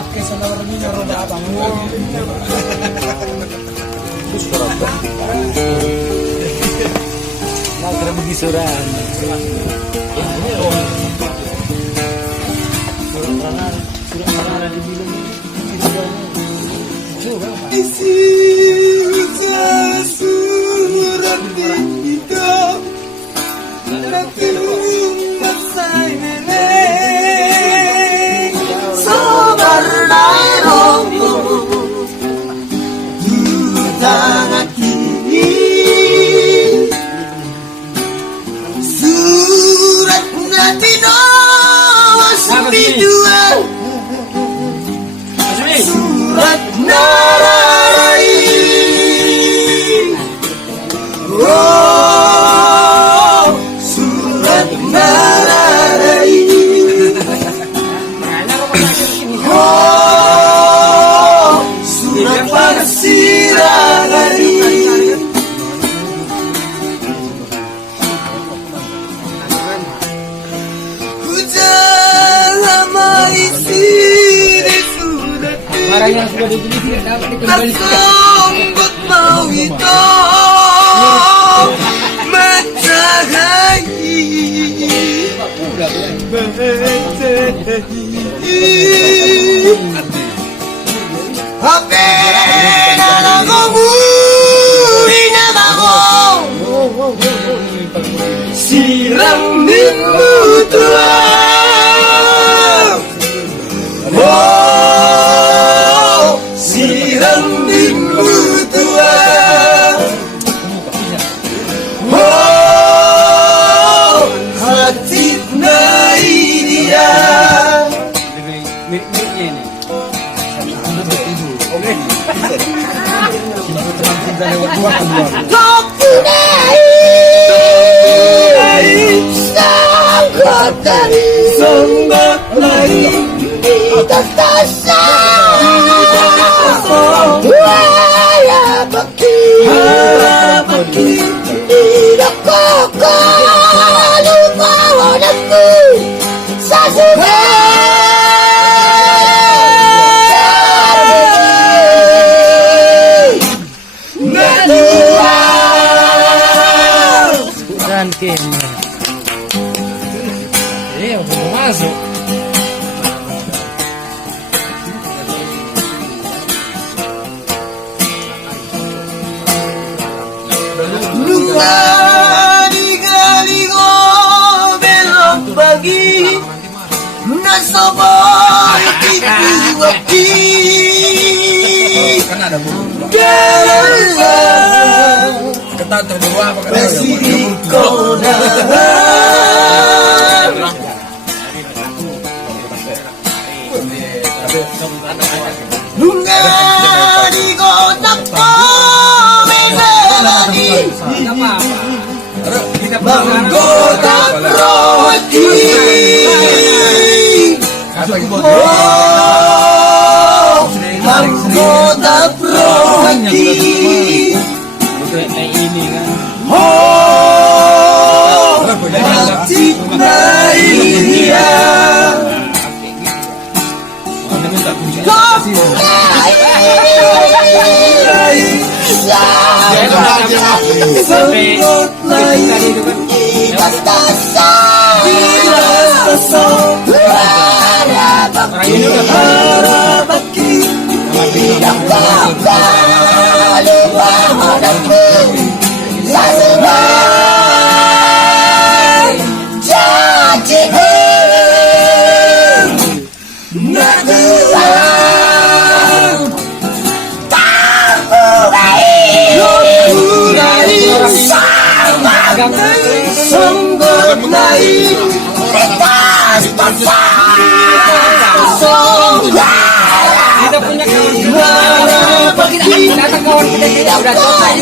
pakai sandal ini roda abang. Nah, kira begisuran. Surat di bilang isi surat hidup nanti masai nenek sabar nairo tangan kini surat nanti dua surat narai oh surat narai oh surat parsiragari barang yang sudah dibeli tidak dapat dikembalikan. Tersebut mau itu matahari HP nanagomu inamago siram minmu tua siram minggu tua oh hati dia miliknya ini oke sangkut dari di tasa harapaki tidak kok lupa wadaku sasuke dan kini udah masuk Galigo belok pagi nasoboy tipu-tipu kan ada burung ketat berdua apa kata resiko bunga di kotak menggoda roti menggoda roti oh hati dia senggot lain bastasa harapaki tidak bakal lupa hadapu sesuai janjiku negara senggot lain lepas pasang kita punya kawan kita kawan kita tidak udah selesai